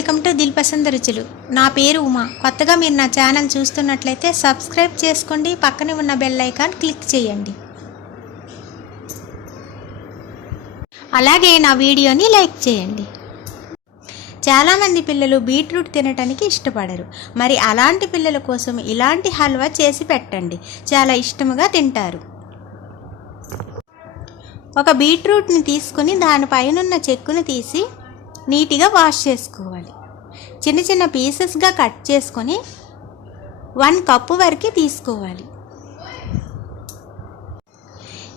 Welcome to Dil పసంద రుచులు. నా పేరు ఉమా. కొత్తగా మీరు నా ఛానల్ చూస్తున్నట్లయితే సబ్స్క్రైబ్ చేసుకోండి, పక్కనే ఉన్న బెల్ ఐకాన్ క్లిక్ చేయండి. అలాగే నా వీడియోని లైక్ చేయండి. చాలామంది పిల్లలు బీట్రూట్ తినటానికి ఇష్టపడరు. మరి అలాంటి పిల్లల కోసం ఇలాంటి హల్వా చేసి పెట్టండి, చాలా ఇష్టంగా తింటారు. ఒక బీట్రూట్ని తీసుకుని దానిపైనున్న చెక్కును తీసి నీట్గా వాష్ చేసుకోవాలి. చిన్న చిన్న పీసెస్గా కట్ చేసుకొని 1 కప్పు వరకు తీసుకోవాలి.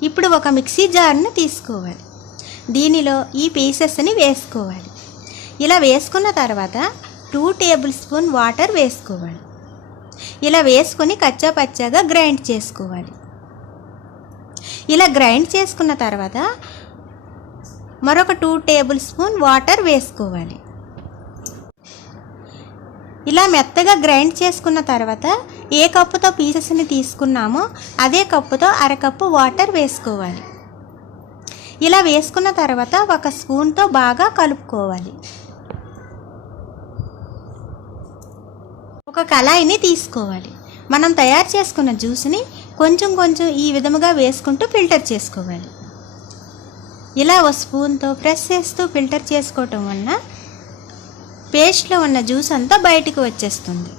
ఇప్పుడు ఒక మిక్సీ జార్ను తీసుకోవాలి. దీనిలో ఈ పీసెస్ని వేసుకోవాలి. ఇలా వేసుకున్న తర్వాత 2 టేబుల్ స్పూన్ వాటర్ వేసుకోవాలి. ఇలా వేసుకొని కచ్చా పచ్చాగా గ్రైండ్ చేసుకోవాలి. ఇలా గ్రైండ్ చేసుకున్న తర్వాత మరొక 2 టేబుల్ స్పూన్ వాటర్ వేసుకోవాలి. ఇలా మెత్తగా గ్రైండ్ చేసుకున్న తర్వాత ఏ కప్పుతో పీసెస్ని తీసుకున్నామో అదే కప్పుతో అరకప్పు వాటర్ వేసుకోవాలి. ఇలా వేసుకున్న తర్వాత ఒక స్పూన్తో బాగా కలుపుకోవాలి. ఒక కళాయిని తీసుకోవాలి. మనం తయారు చేసుకున్న జ్యూస్ని కొంచెం కొంచెం ఈ విధముగా వేసుకుంటూ ఫిల్టర్ చేసుకోవాలి. ఇలా ఒక స్పూన్తో ప్రెస్ చేస్తూ ఫిల్టర్ చేసుకోవటం వలన పేస్ట్లో ఉన్న జ్యూస్ అంతా బయటికి వచ్చేస్తుంది.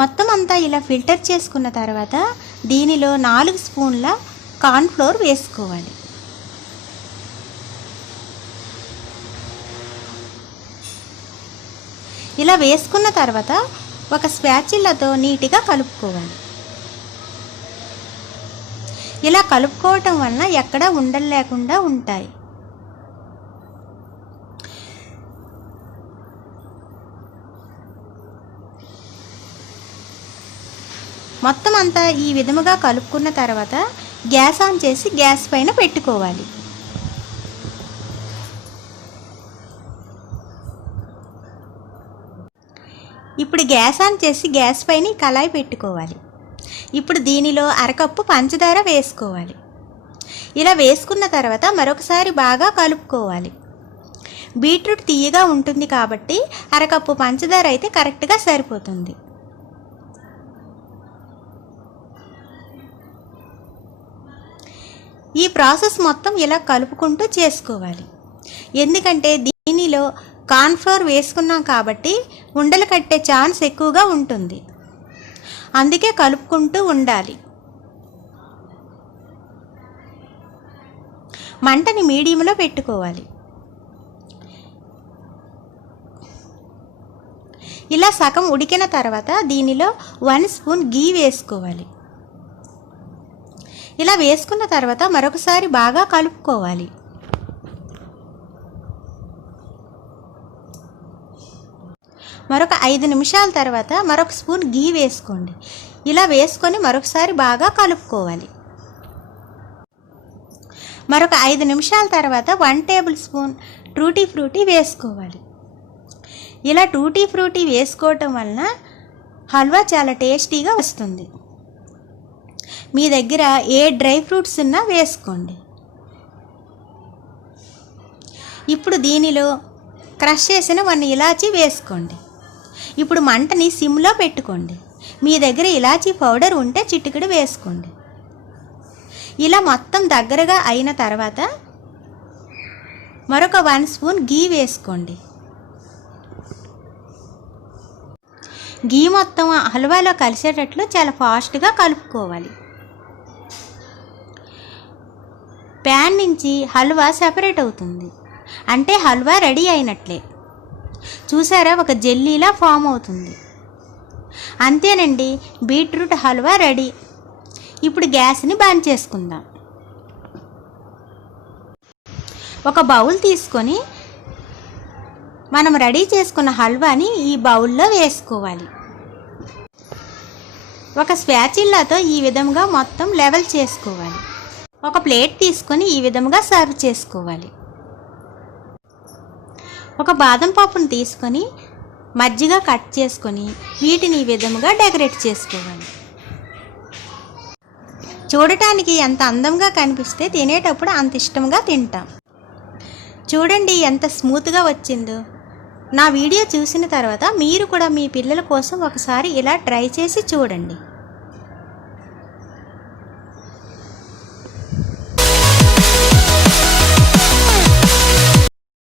మొత్తం అంతా ఇలా ఫిల్టర్ చేసుకున్న తర్వాత దీనిలో 4 స్పూన్ల కార్న్ఫ్లోర్ వేసుకోవాలి. ఇలా వేసుకున్న తర్వాత ఒక స్పాచిల్లతో నీట్గా కలుపుకోవాలి. ఇలా కలుపుకోవటం వలన ఎక్కడా ఉండలు లేకుండా ఉంటాయి. మొత్తం అంతా ఈ విధముగా కలుపుకున్న తర్వాత గ్యాస్ ఆన్ చేసి గ్యాస్ పైన పెట్టుకోవాలి. ఇప్పుడు గ్యాస్ ఆన్ చేసి గ్యాస్ పైన కళాయి పెట్టుకోవాలి. ఇప్పుడు దీనిలో అరకప్పు పంచదార వేసుకోవాలి. ఇలా వేసుకున్న తర్వాత మరొకసారి బాగా కలుపుకోవాలి. బీట్రూట్ తీయగా ఉంటుంది కాబట్టి అరకప్పు పంచదార అయితే కరెక్ట్గా సరిపోతుంది. ఈ ప్రాసెస్ మొత్తం ఇలా కలుపుకుంటూ చేసుకోవాలి. ఎందుకంటే దీనిలో కార్న్ఫ్లోర్ వేసుకున్నాం కాబట్టి ఉండలు కట్టే ఛాన్స్ ఎక్కువగా ఉంటుంది. అందుకే కలుపుకుంటూ ఉండాలి. మంటని మీడియంలో పెట్టుకోవాలి. ఇలా సగం ఉడికిన తర్వాత దీనిలో 1 స్పూన్ గీ వేసుకోవాలి. ఇలా వేసుకున్న తర్వాత మరొకసారి బాగా కలుపుకోవాలి. మరొక 5 నిమిషాల తర్వాత మరొక స్పూన్ గీ వేసుకోండి. ఇలా వేసుకొని మరొకసారి బాగా కలుపుకోవాలి. మరొక 5 నిమిషాల తర్వాత 1 టేబుల్ స్పూన్ టూటీ ఫ్రూటీ వేసుకోవాలి. ఇలా టూటీ ఫ్రూటీ వేసుకోవటం వలన హల్వా చాలా టేస్టీగా వస్తుంది. మీ దగ్గర ఏ డ్రై ఫ్రూట్స్ ఉన్నా వేసుకోండి. ఇప్పుడు దీనిలో క్రష్ చేసిన 1 ఇలాచీ వేసుకోండి. ఇప్పుడు మంటని సిమ్లో పెట్టుకోండి. మీ దగ్గర ఇలాచీ పౌడర్ ఉంటే చిటికెడు వేసుకోండి. ఇలా మొత్తం దగ్గరగా అయిన తర్వాత మరొక 1 స్పూన్ గీ వేసుకోండి. గీ మొత్తం హల్వాలో కలిసేటట్లు చాలా ఫాస్ట్గా కలుపుకోవాలి. ప్యాన్ నుంచి హల్వా సెపరేట్ అవుతుంది. అంటే హల్వా రెడీ అయినట్లే. చూసారా, ఒక జెల్లీలా ఫామ్ అవుతుంది. అంతేనండి, బీట్రూట్ హల్వా రెడీ. ఇప్పుడు గ్యాస్ని బంద్ చేసుకుందాం. ఒక బౌల్ తీసుకొని మనం రెడీ చేసుకున్న హల్వాని ఈ బౌల్లో వేసుకోవాలి. ఒక స్పాచిల్లాతో ఈ విధంగా మొత్తం లెవెల్ చేసుకోవాలి. ఒక ప్లేట్ తీసుకొని ఈ విధంగా సర్వ్ చేసుకోవాలి. ఒక బాదం పప్పును తీసుకొని మజ్జిగ కట్ చేసుకొని వీటిని ఈ విధముగా డెకరేట్ చేసుకోవాలి. చూడటానికి ఎంత అందంగా కనిపిస్తే తినేటప్పుడు అంత ఇష్టంగా తింటాం. చూడండి ఎంత స్మూత్గా వచ్చిందో. నా వీడియో చూసిన తర్వాత మీరు కూడా మీ పిల్లల కోసం ఒకసారి ఇలా ట్రై చేసి చూడండి.